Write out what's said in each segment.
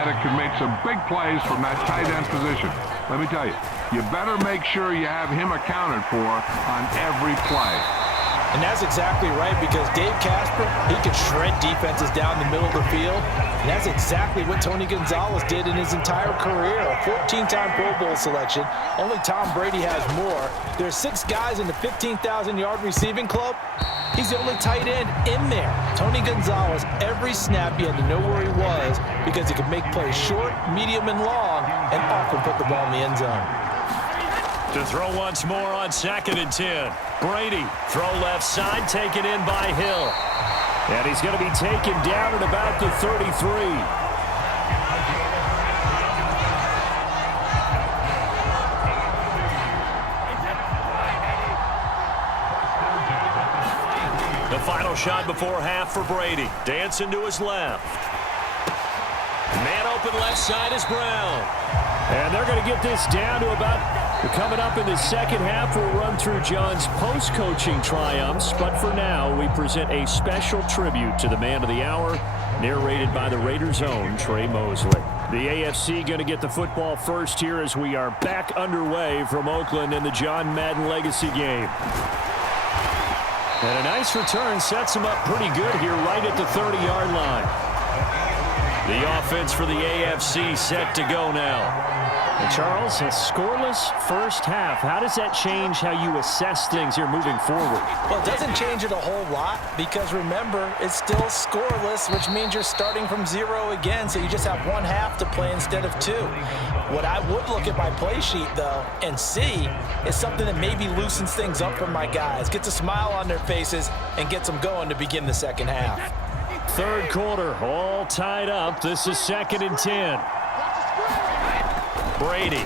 guy that can make some big plays from that tight end position. Let me tell you, you better make sure you have him accounted for on every play. And that's exactly right, because Dave Casper, he can shred defenses down the middle of the field. And that's exactly what Tony Gonzalez did in his entire career. A 14-time Pro Bowl selection. Only Tom Brady has more. There's 6 guys in the 15,000-yard receiving club. He's the only tight end in there. Tony Gonzalez, every snap he had to know where he was because he could make plays short, medium, and long, and often put the ball in the end zone. To throw once more on 2nd and 10. Brady, throw left side, taken in by Hill. And he's going to be taken down at about the 33. The final shot before half for Brady. Dancing to his left. Man open left side is Brown. And they're going to get this down to about... Coming up in the second half, we'll run through John's post-coaching triumphs. But for now, we present a special tribute to the man of the hour, narrated by the Raiders' own Trey Mosley. The AFC going to get the football first here as we are back underway from Oakland in the John Madden Legacy game. And a nice return sets him up pretty good here right at the 30-yard line. The offense for the AFC set to go now. And Charles, a scoreless first half. How does that change how you assess things here moving forward? Well, it doesn't change it a whole lot because, remember, it's still scoreless, which means you're starting from 0 again, so you just have 1 half to play instead of 2. What I would look at my play sheet, though, and see is something that maybe loosens things up for my guys, gets a smile on their faces, and gets them going to begin the second half. Third quarter, all tied up. This is 2nd and 10. Brady. A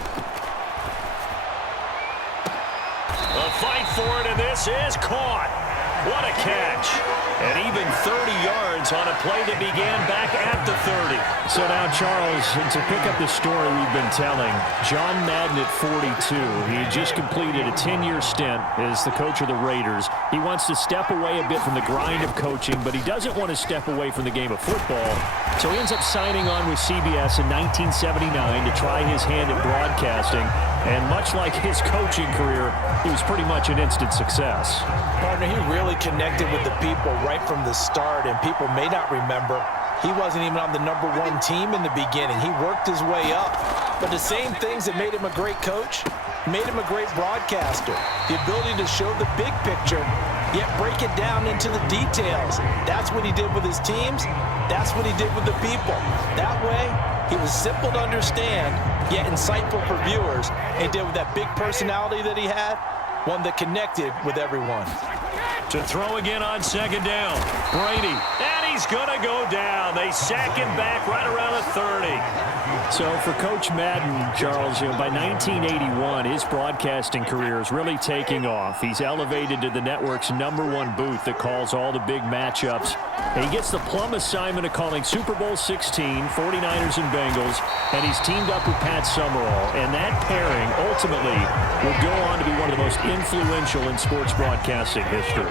fight for it, and this is caught. What a catch. And even 30 yards on a play that began back at the 30. So now, Charles, to pick up the story we've been telling, John Madden at 42. He just completed a 10-year stint as the coach of the Raiders. He wants to step away a bit from the grind of coaching, but he doesn't want to step away from the game of football. So he ends up signing on with CBS in 1979 to try his hand at broadcasting. And much like his coaching career, he was pretty much an instant success. Partner, he really connected with the people right from the start, and people may not remember, he wasn't even on the #1 team in the beginning. He worked his way up. But the same things that made him a great coach made him a great broadcaster. The ability to show the big picture, yet break it down into the details. That's what he did with his teams. That's what he did with the people. That way, he was simple to understand, yet insightful for viewers. And did with that big personality that he had, one that connected with everyone. To throw again on 2nd down. Brady. And he's going to go down. They sack him back right around the 30. So for Coach Madden, Charles, by 1981, his broadcasting career is really taking off. He's elevated to the network's #1 booth that calls all the big matchups. And he gets the plum assignment of calling Super Bowl 16, 49ers and Bengals, and he's teamed up with Pat Summerall. And that pairing ultimately would go on to be one of the most influential in sports broadcasting history.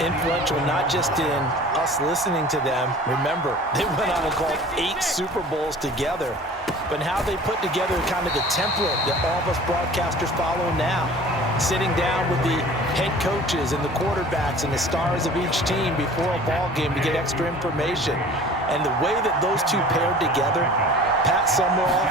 Influential not just in us listening to them. Remember, they went on and called 8 Super Bowls together. But how they put together kind of the template that all of us broadcasters follow now. Sitting down with the head coaches and the quarterbacks and the stars of each team before a ball game to get extra information. And the way that those two paired together, Pat Summerall,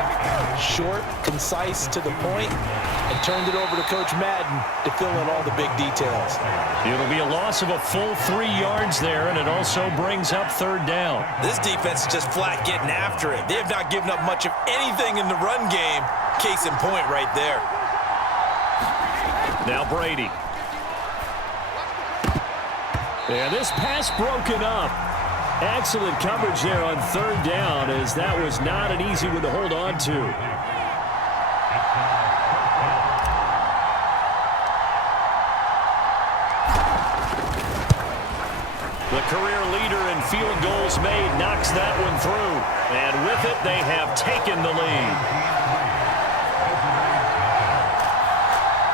short, concise, to the point, and turned it over to Coach Madden to fill in all the big details. It'll be a loss of a full 3 yards there, and it also brings up 3rd down. This defense is just flat getting after it. They have not given up much of anything in the run game. Case in point right there. Now Brady. And this pass broken up. Excellent coverage there on 3rd down, as that was not an easy one to hold on to. The career leader in field goals made knocks that one through. And with it, they have taken the lead.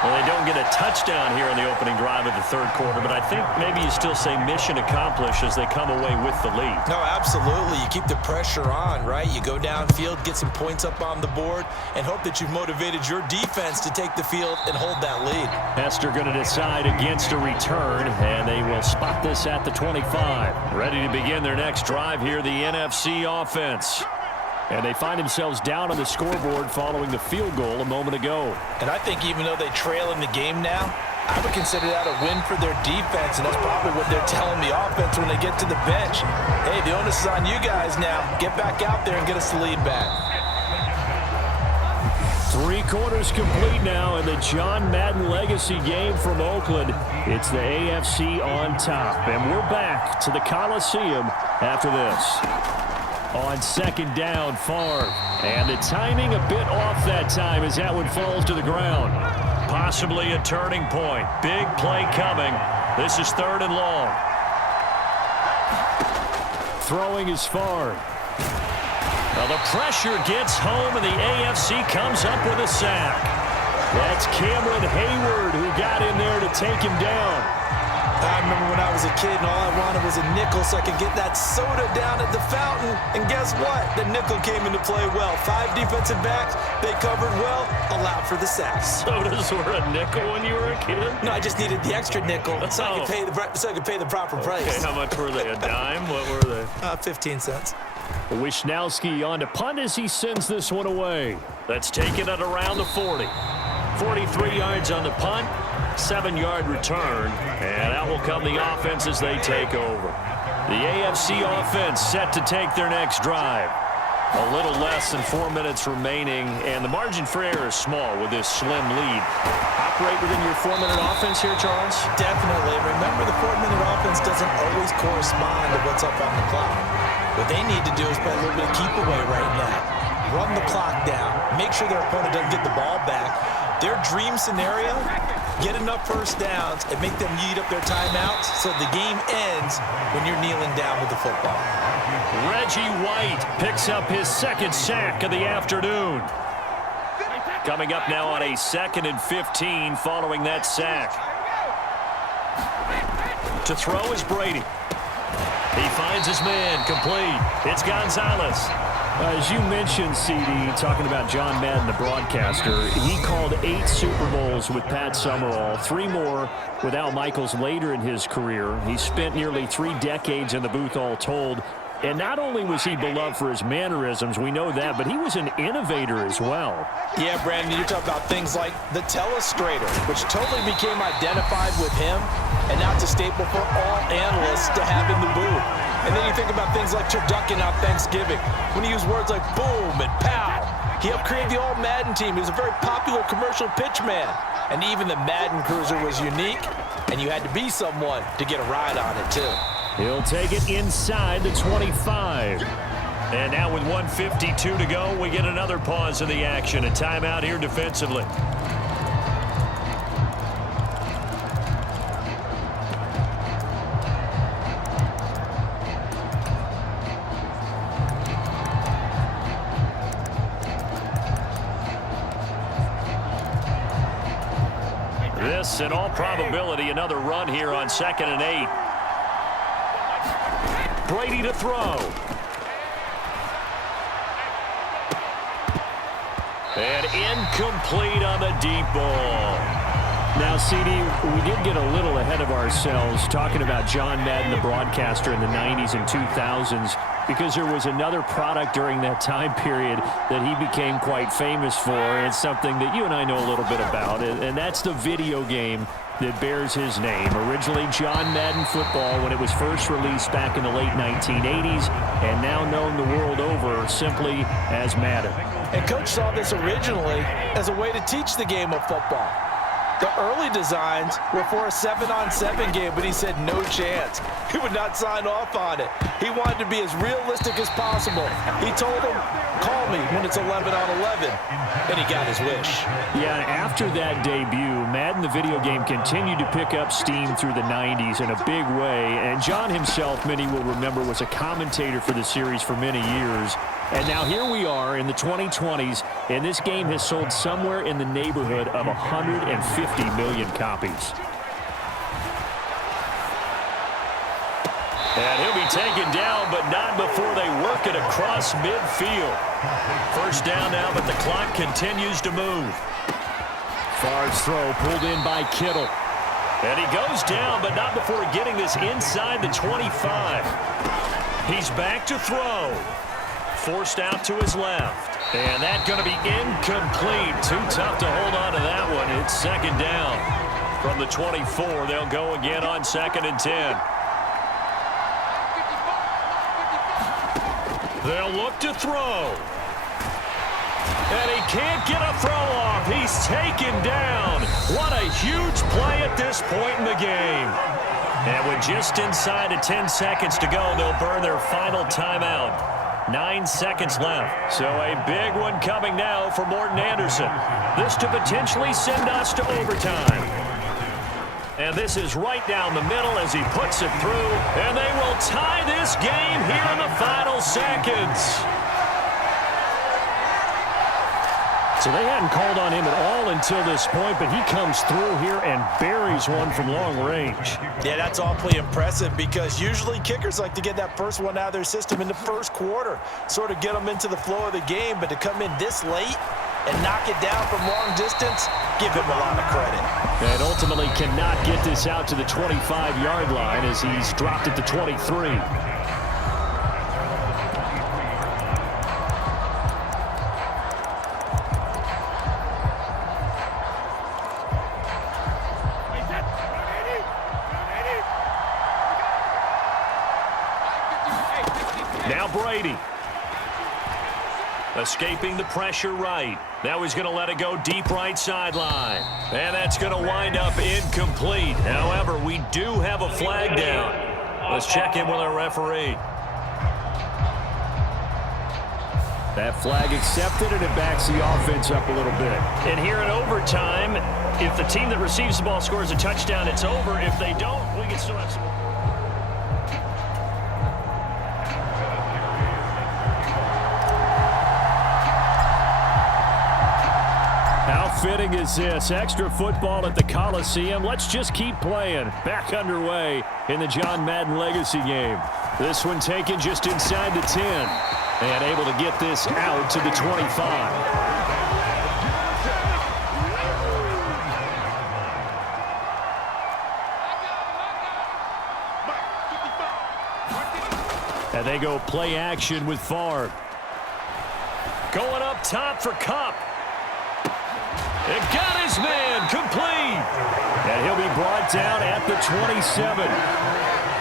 Well, they don't get a touchdown here in the opening drive of the third quarter, but I think maybe you still say mission accomplished as they come away with the lead. No, absolutely. You keep the pressure on, right? You go downfield, get some points up on the board, and hope that you've motivated your defense to take the field and hold that lead. Hester going to decide against a return, and they will spot this at the 25. Ready to begin their next drive here, the NFC offense. And they find themselves down on the scoreboard following the field goal a moment ago. And I think even though they trail in the game now, I would consider that a win for their defense, and that's probably what they're telling the offense when they get to the bench. Hey, the onus is on you guys now. Get back out there and get us the lead back. 3 quarters complete now in the John Madden legacy game from Oakland. It's the AFC on top, and we're back to the Coliseum after this. On second down, Favre. And the timing a bit off that time as that one falls to the ground. Possibly a turning point. Big play coming. This is 3rd and long. Throwing is Favre. Well, the pressure gets home, and the AFC comes up with a sack. That's Cameron Hayward who got in there to take him down. I remember when I was a kid and all I wanted was a nickel so I could get that soda down at the fountain. And guess what? The nickel came into play well. 5 defensive backs, they covered well, allowed for the sacks. Sodas were a nickel when you were a kid? No, I just needed the extra nickel so I could pay the proper price. Okay, how much were they? A dime? What were they? 15 cents. Wisnowski on to punt as he sends this one away. Let's take it at around the 40. 43 yards on the punt. 7-yard return, and out will come the offense as they take over. The AFC offense set to take their next drive. A little less than 4 minutes remaining, and the margin for error is small with this slim lead. Operate within your 4-minute offense here, Charles? Definitely. Remember, the 4-minute offense doesn't always correspond to what's up on the clock. What they need to do is play a little bit of keep away right now. Run the clock down. Make sure their opponent doesn't get the ball back. Their dream scenario, get enough first downs and make them eat up their timeouts so the game ends when you're kneeling down with the football. Reggie White picks up his 2nd sack of the afternoon. Coming up now on a 2nd and 15 following that sack. To throw is Brady. He finds his man, complete. It's Gonzalez. As you mentioned, CD, talking about John Madden, the broadcaster, he called 8 Super Bowls with Pat Summerall, 3 more with Al Michaels later in his career. He spent nearly 3 decades in the booth all told. And not only was he beloved for his mannerisms, we know that, but he was an innovator as well. Yeah, Brandon, you're talking about things like the telestrator, which totally became identified with him, and now it's a staple for all analysts to have in the booth. And then you think about things like turducken on Thanksgiving, when he used words like boom and pow. He helped create the old Madden team. He was a very popular commercial pitch man. And even the Madden Cruiser was unique, and you had to be someone to get a ride on it, too. He'll take it inside the 25. And now with 1:52 to go, we get another pause in the action. A timeout here defensively. This, in all probability, another run here on 2nd and 8. Brady to throw. And incomplete on the deep ball. Now, CD, we did get a little ahead of ourselves talking about John Madden, the broadcaster in the 90s and 2000s, because there was another product during that time period that he became quite famous for, and something that you and I know a little bit about, and that's the video game that bears his name. Originally John Madden Football when it was first released back in the late 1980s, and now known the world over simply as Madden. And Coach saw this originally as a way to teach the game of football. The early designs were for a 7-on-7 game, but he said no chance. He would not sign off on it. He wanted to be as realistic as possible. He told him, call me when it's 11-on-11, and he got his wish. Yeah, after that debut, Madden the video game continued to pick up steam through the 90s in a big way, and John himself, many will remember, was a commentator for the series for many years. And now here we are in the 2020s, and this game has sold somewhere in the neighborhood of 150 million copies. And he'll be taken down, but not before they work it across midfield. First down now, but the clock continues to move. Favre's throw pulled in by Kittle. And he goes down, but not before getting this inside the 25. He's back to throw. Forced out to his left. And that's going to be incomplete. Too tough to hold on to that one. It's second down. From the 24, they'll go again on 2nd and 10. They'll look to throw. And he can't get a throw off. He's taken down. What a huge play at this point in the game. And with just inside of 10 seconds to go, they'll burn their final timeout. 9 seconds left. So a big one coming now for Morten Andersen. This to potentially send us to overtime. And this is right down the middle as he puts it through. And they will tie this game here in the final seconds. So they hadn't called on him at all until this point, but he comes through here and buries one from long range. Yeah, that's awfully impressive because usually kickers like to get that first one out of their system in the first quarter, sort of get them into the flow of the game, but to come in this late and knock it down from long distance, give him a lot of credit. And ultimately cannot get this out to the 25-yard line as he's dropped it to 23. Now Brady. Escaping the pressure right. Now he's going to let it go deep right sideline. And that's going to wind up incomplete. However, we do have a flag down. Let's check in with our referee. That flag accepted, and it backs the offense up a little bit. And here in overtime, if the team that receives the ball scores a touchdown, it's over. If they don't, we can still have some. How fitting is this? Extra football at the Coliseum. Let's just keep playing. Back underway in the John Madden Legacy game. This one taken just inside the 10. And able to get this out to the 25. And they go play action with Favre. Going up top for Kupp. It got his man complete. And he'll be brought down at the 27.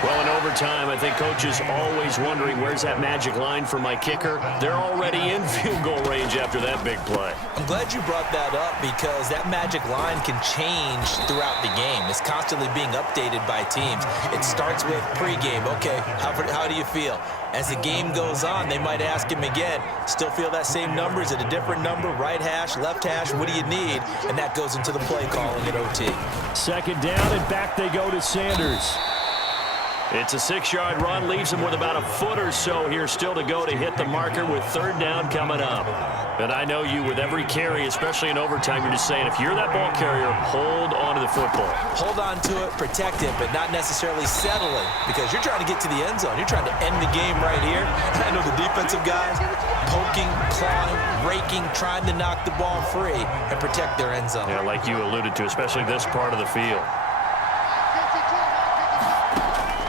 Well, in overtime, I think Coach is always wondering, where's that magic line for my kicker? They're already in field goal range after that big play. I'm glad you brought that up because that magic line can change throughout the game. It's constantly being updated by teams. It starts with pregame. Okay, how do you feel? As the game goes on, they might ask him again, still feel that same number? Is it a different number? Right hash, left hash, what do you need? And that goes into the play calling at OT. Second down, and back they go to Sanders. It's a 6-yard run, leaves him with about a foot or so here still to go to hit the marker with third down coming up. And I know you, with every carry, especially in overtime, you're just saying, if you're that ball carrier, hold on to the football. Hold on to it, protect it, but not necessarily settling because you're trying to get to the end zone. You're trying to end the game right here. I know the defensive guys poking, clawing, raking, trying to knock the ball free and protect their end zone. Yeah, like you alluded to, especially this part of the field.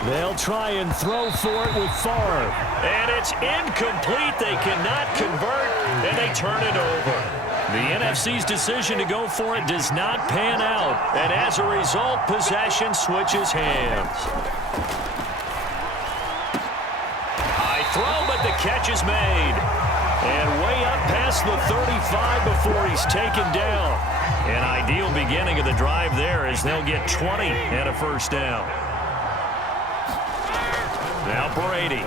They'll try and throw for it with Favre. And it's incomplete. They cannot convert, and they turn it over. The NFC's decision to go for it does not pan out. And as a result, possession switches hands. High throw, but the catch is made. And way up past the 35 before he's taken down. An ideal beginning of the drive there as they'll get 20 and a first down. Now Brady.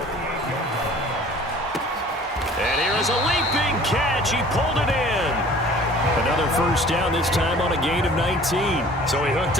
And here is a leaping catch. He pulled it in. Another first down, this time on a gain of 19. So he hooked up